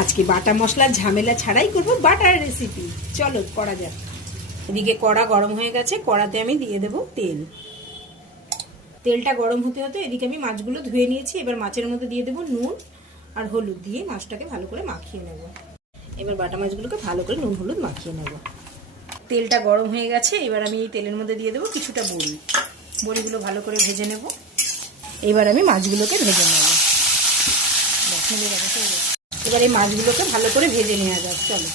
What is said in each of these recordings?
আজকে বাটা মশলার ঝামেলা ছাড়াই করব বাটার রেসিপি। চলো করা যাক। এদিকে কড়া গরম হয়ে গেছে, কড়াতে আমি দিয়ে দেব তেল। তেলটা গরম হতে হতে এদিকে আমি মাছগুলো ধুয়ে নিয়েছি। এবার মাছের মধ্যে দিয়ে দেব নুন আর হলুদ দিয়ে মাছটাকে ভালো করে মাখিয়ে নেব। এবার বাটা মাছগুলোকে ভালো করে নুন হলুদ মাখিয়ে নেব। তেলটা গরম হয়ে গেছে, এবার আমি এই তেলের মধ্যে দিয়ে দেবো কিছুটা বড়ি। বড়িগুলো ভালো করে ভেজে নেব। এবার আমি মাছগুলোকে ভেজে নেব। এবার এই মাছগুলোকে ভালো করে ভেজে নেওয়া যাক। চলো,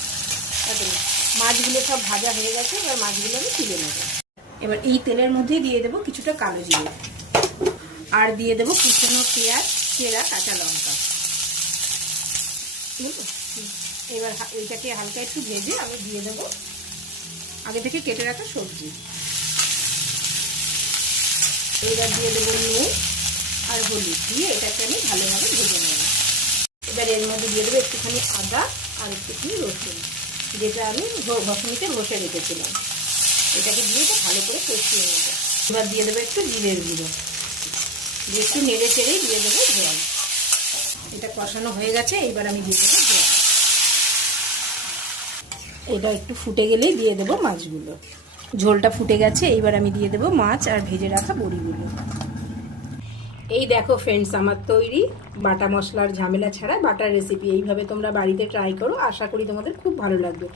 মাছগুলো সব ভাজা হয়ে গেছে, এবার মাছগুলো আমি তুলে নেব। এবার এই তেলের মধ্যে দিয়ে দেবো কিছুটা কালো জিরে, আর দিয়ে দেবো কুচনো পেঁয়াজ, চেরা কাঁচা লঙ্কা। এবার এইটাকে হালকা একটু ভেজে আমি দিয়ে দেবো আগে থেকে কেটে রাখা সবজি। এবার দিয়ে দেবো নুন আর হলুদ দিয়ে এটাকে আমি ভালোভাবে ভেজে নেব। এবার এর মধ্যে দিয়ে দেবো একটুখানি আদা আর একটুখানি রসুন, যেটা আমি বসমিতে ঘষে রেখেছিলাম। এটাকে দিয়ে এটা ভালো করে কষিয়ে নেব। এবার দিয়ে দেবো একটু জিরের গুঁড়ো, দিয়ে একটু নেড়ে চেড়েই দিয়ে দেবো জল। এটা কষানো হয়ে গেছে, এইবার আমি দিয়ে দেবো জল। এটা একটু ফুটে গেলেই দিয়ে দেবো মাছগুলো। ঝোলটা ফুটে গেছে, এইবার আমি দিয়ে দেবো মাছ আর ভেজে রাখা বড়িগুলো। এই দেখো ফ্রেন্ডস, আমার তৈরি বাটা মশলার ঝামেলা ছাড়া বাটার রেসিপি। এইভাবে তোমরা বাড়িতে ট্রাই করো, আশা করি তোমাদের খুব ভালো লাগবে।